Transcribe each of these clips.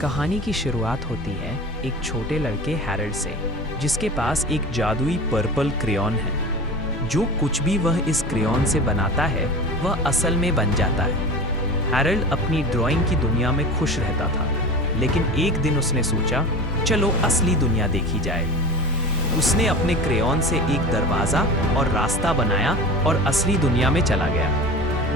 कहानी की शुरुआत होती है एक छोटे लड़के हैरल्ड से, जिसके पास एक जादुई पर्पल क्रेयॉन है। जो कुछ भी वह इस क्रेयॉन से बनाता है वह असल में बन जाता है। हैरल्ड अपनी ड्राइंग की दुनिया में खुश रहता था, लेकिन एक दिन उसने सोचा, चलो असली दुनिया देखी जाए। उसने अपने क्रेयॉन से एक दरवाज़ा और रास्ता बनाया और असली दुनिया में चला गया।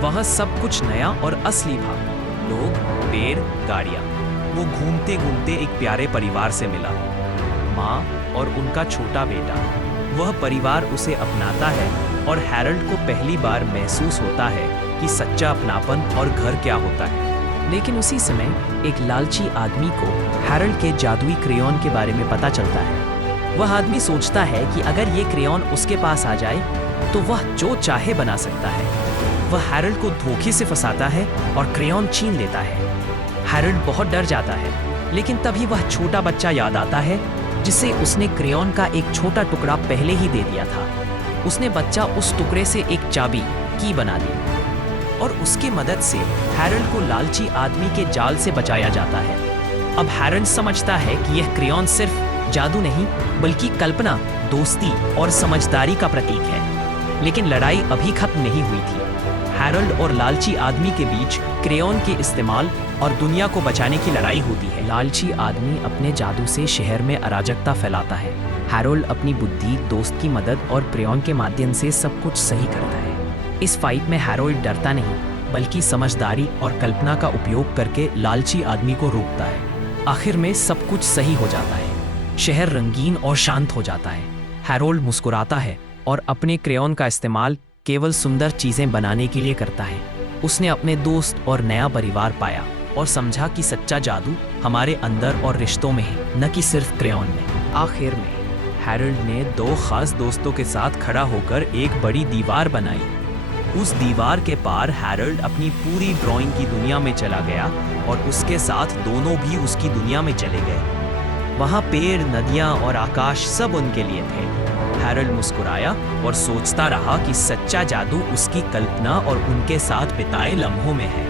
वह सब कुछ नया और असली था। लोग, पेड़, गाड़ियाँ। वो घूमते घूमते एक प्यारे परिवार से मिला, माँ और उनका छोटा बेटा। वह परिवार उसे अपनाता है और हैरल्ड को पहली बार महसूस होता है कि सच्चा अपनापन और घर क्या होता है। लेकिन उसी समय एक लालची आदमी को हैरल्ड के जादुई क्रेयॉन के बारे में पता चलता है। वह आदमी सोचता है कि अगर ये क्रेयॉन उसके पास आ जाए तो वह जो चाहे बना सकता है। वह हैरल्ड को धोखे से फंसाता है और क्रेयॉन छीन लेता है। हैरल्ड बहुत डर जाता है, लेकिन तभी वह छोटा बच्चा याद आता है जिसे उसने क्रेयॉन का एक छोटा टुकड़ा पहले ही दे दिया था। उसने बच्चा उस टुकड़े से एक चाबी की बना दी और उसकी मदद से हैरल्ड को लालची आदमी के जाल से बचाया जाता है। अब हैरल्ड समझता है कि यह क्रेयॉन सिर्फ जादू नहीं बल्कि कल्पना, दोस्ती और समझदारी का प्रतीक है। लेकिन लड़ाई अभी खत्म नहीं हुई थी। हैरल्ड और लालची आदमी के बीच क्रेयॉन के इस्तेमाल और दुनिया को बचाने की लड़ाई होती है। लालची आदमी अपने जादू से शहर में अराजकता फैलाता है। हैरल्ड अपनी बुद्धि, दोस्त की मदद और क्रेयॉन के माध्यम से सब कुछ सही करता है। इस फाइट में हैरल्ड डरता नहीं बल्कि समझदारी और कल्पना का उपयोग करके लालची आदमी को रोकता है। आखिर में सब कुछ सही हो जाता है। शहर रंगीन और शांत हो जाता है। हैरल्ड मुस्कुराता है और अपने क्रेयॉन का इस्तेमाल केवल सुंदर चीजें बनाने के लिए करता है। उसने अपने दोस्त और नया परिवार पाया और समझा कि सच्चा जादू हमारे अंदर और रिश्तों में है, न कि सिर्फ क्रेयॉन में। आखिर में हैरल्ड ने दो खास दोस्तों के साथ खड़ा होकर एक बड़ी दीवार बनाई। उस दीवार के पार हैरल्ड अपनी पूरी ड्राइंग की दुनिया में चला गया और उसके साथ दोनों भी उसकी दुनिया में चले गए। वहाँ पेड़, नदियाँ और आकाश सब उनके लिए थे। हैरल्ड मुस्कुराया और सोचता रहा कि सच्चा जादू उसकी कल्पना और उनके साथ बिताए लम्हों में है।